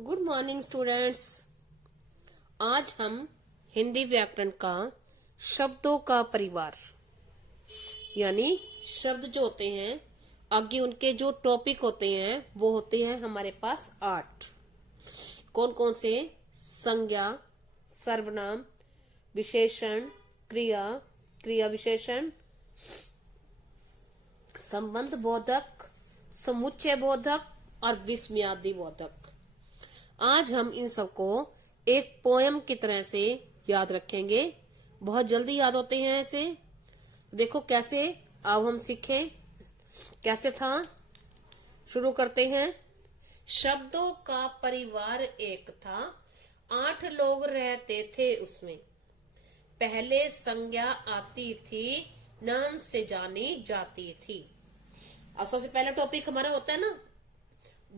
Good morning students. आज हम हिंदी व्याकरण का शब्दों का परिवार यानी शब्द जो होते हैं आगे उनके जो टॉपिक होते हैं वो होते हैं हमारे पास 8। कौन कौन से? संज्ञा, सर्वनाम, विशेषण, क्रिया, क्रिया विशेषण, संबंध बोधक, समुच्चय बोधक और विस्मयादि बोधक। आज हम इन सबको एक पोयम की तरह से याद रखेंगे। बहुत जल्दी याद होते हैं ऐसे। देखो कैसे, अब हम सीखें कैसे था। शुरू करते हैं। शब्दों का परिवार एक था, 8 लोग रहते थे उसमें। पहले संज्ञा आती थी, नाम से जानी जाती थी। अब सबसे पहला टॉपिक हमारा होता है ना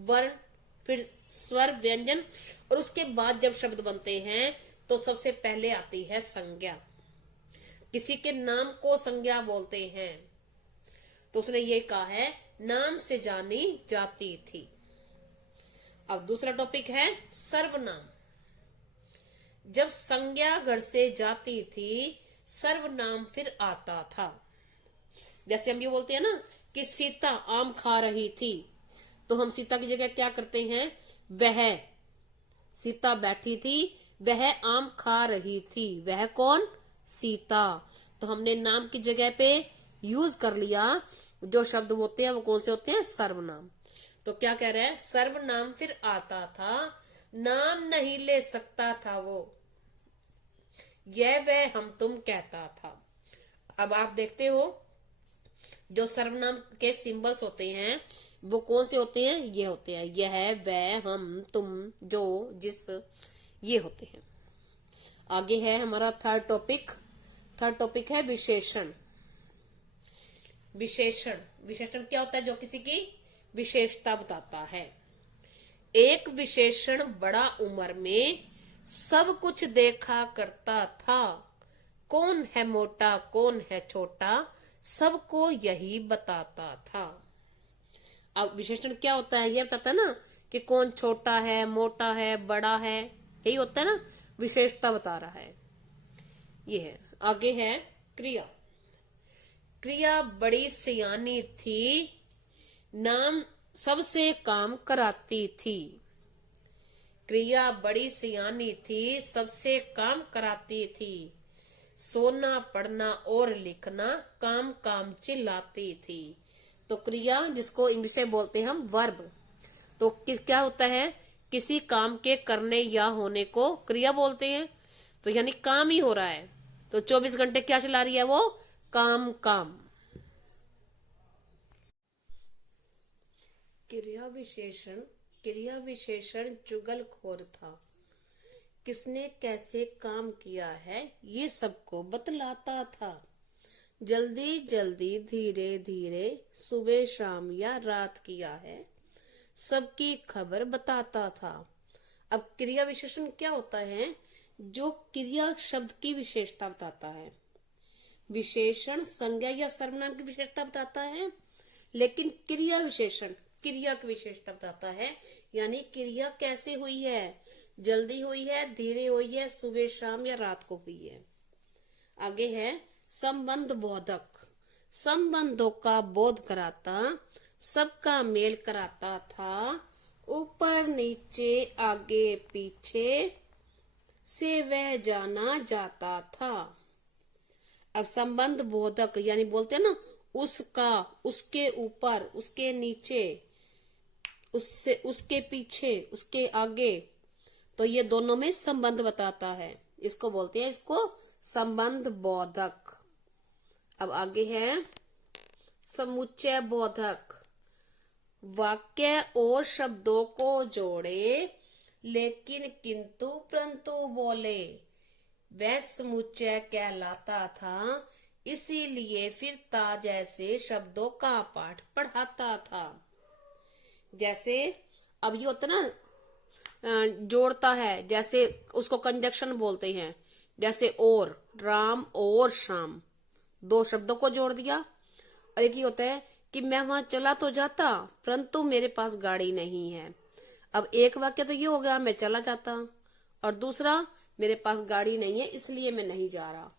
वर्ण, फिर स्वर, व्यंजन, और उसके बाद जब शब्द बनते हैं तो सबसे पहले आती है संज्ञा। किसी के नाम को संज्ञा बोलते हैं, तो उसने ये कहा है नाम से जानी जाती थी। अब दूसरा टॉपिक है सर्वनाम। जब संज्ञा घर से जाती थी सर्वनाम फिर आता था। जैसे हम ये बोलते हैं ना कि सीता आम खा रही थी, तो हम सीता की जगह क्या करते हैं? वह। सीता बैठी थी, वह आम खा रही थी। वह कौन? सीता। तो हमने नाम की जगह पे यूज कर लिया। जो शब्द होते हैं वो कौन से होते हैं? सर्वनाम। तो क्या कह रहा है? सर्वनाम फिर आता था, नाम नहीं ले सकता था वो, यह वह हम तुम कहता था। अब आप देखते हो जो सर्वनाम के सिंबल्स होते हैं वो कौन से होते हैं? ये होते हैं यह, वह, हम, तुम, जो, जिस, ये होते हैं। आगे है हमारा थर्ड टॉपिक। थर्ड टॉपिक है विशेषण। विशेषण विशेषण क्या होता है? जो किसी की विशेषता बताता है। एक विशेषण बड़ा उम्र में सब कुछ देखा करता था, कौन है मोटा कौन है छोटा सबको यही बताता था। अब विशेषण क्या होता है? ये बताता है ना कि कौन छोटा है, मोटा है, बड़ा है, यही होता है ना, विशेषता बता रहा है। ये है। आगे है क्रिया। क्रिया बड़ी सियानी थी, नाम सबसे काम कराती थी। क्रिया बड़ी सियानी थी, सबसे काम कराती थी। सोना पढ़ना और लिखना काम काम चिल्लाती थी। तो क्रिया, जिसको इंग्लिश में बोलते हैं हम वर्ब, तो क्या होता है? किसी काम के करने या होने को क्रिया बोलते हैं। तो यानी काम ही हो रहा है, तो 24 घंटे क्या चला रही है वो? काम काम। क्रिया विशेषण। क्रिया विशेषण चुगलखोर था, किसने कैसे काम किया है ये सबको बतलाता था। जल्दी जल्दी, धीरे धीरे, सुबह शाम या रात किया है, सबकी खबर बताता था। अब क्रिया विशेषण क्या होता है? जो क्रिया शब्द की विशेषता बताता है। विशेषण संज्ञा या सर्वनाम की विशेषता बताता है, लेकिन क्रिया विशेषण क्रिया की विशेषता बताता है। यानी क्रिया कैसे हुई है? जल्दी हुई है, धीरे हुई है, सुबह शाम या रात को हुई है। आगे है संबंध बोधक। संबंधों का बोध कराता, सबका मेल कराता था, ऊपर नीचे आगे पीछे से वह जाना जाता था। अब संबंध बोधक यानी बोलते हैं ना उसका, उसके ऊपर, उसके नीचे, उससे, उसके पीछे, उसके आगे, तो ये दोनों में संबंध बताता है। इसको बोलते हैं, इसको संबंध बोधक। अब आगे है समुच्चय बोधक। वाक्य और शब्दों को जोड़े लेकिन किंतु परंतु बोले, वह समुच्चय कहलाता था। इसीलिए फिर ता जैसे शब्दों का पाठ पढ़ाता था। जैसे अब ये होता ना जोड़ता है, जैसे उसको कंजक्शन बोलते हैं। जैसे और, राम और शाम, दो शब्दों को जोड़ दिया। और एक ही होता है कि मैं वहां चला तो जाता परंतु मेरे पास गाड़ी नहीं है। अब एक वाक्य तो ये हो गया मैं चला जाता, और दूसरा मेरे पास गाड़ी नहीं है इसलिए मैं नहीं जा रहा।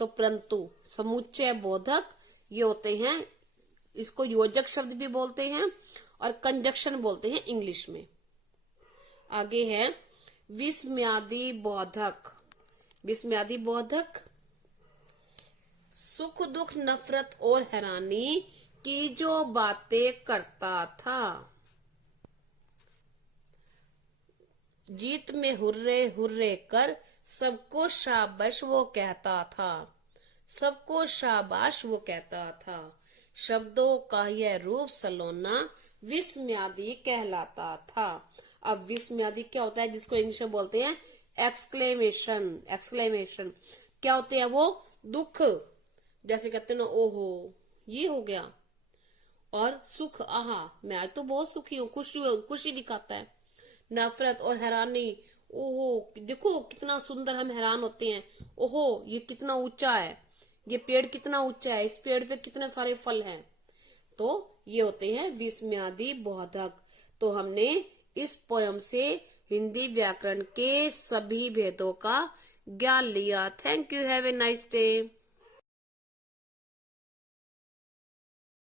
तो परंतु समुच्चय बोधक ये होते हैं, इसको योजक शब्द भी बोलते हैं और कंजक्शन बोलते हैं इंग्लिश में। आगे है विस्मयादि बोधक। विस्मयादि बोधक सुख दुख नफरत और हैरानी की जो बातें करता था, जीत में हुर्रे हुर्रे कर सबको शाबाश वो कहता था, सबको शाबाश वो कहता था। शब्दों का यह रूप सलोना विस्मयादि कहलाता था। अब विस्मयादि क्या होता है, जिसको इंग्लिश में बोलते हैं एक्सक्लेमेशन। एक्सक्लेमेशन क्या होते हैं, वो दुख, जैसे कहते हैं ना ओहो ये हो गया, और सुख आहा मैं आज तो बहुत सुखी हूँ, खुशी दिखाता है। नफरत और हैरानी, ओहो देखो कितना सुंदर, हम हैरान होते हैं, ओहो ये कितना ऊंचा है, ये पेड़ कितना ऊंचा है, इस पेड़ पे कितने सारे फल हैं। तो ये होते हैं विस्मयादि बोधक। तो हमने इस पोयम से हिंदी व्याकरण के सभी भेदों का ज्ञान लिया। Thank you, have a nice day.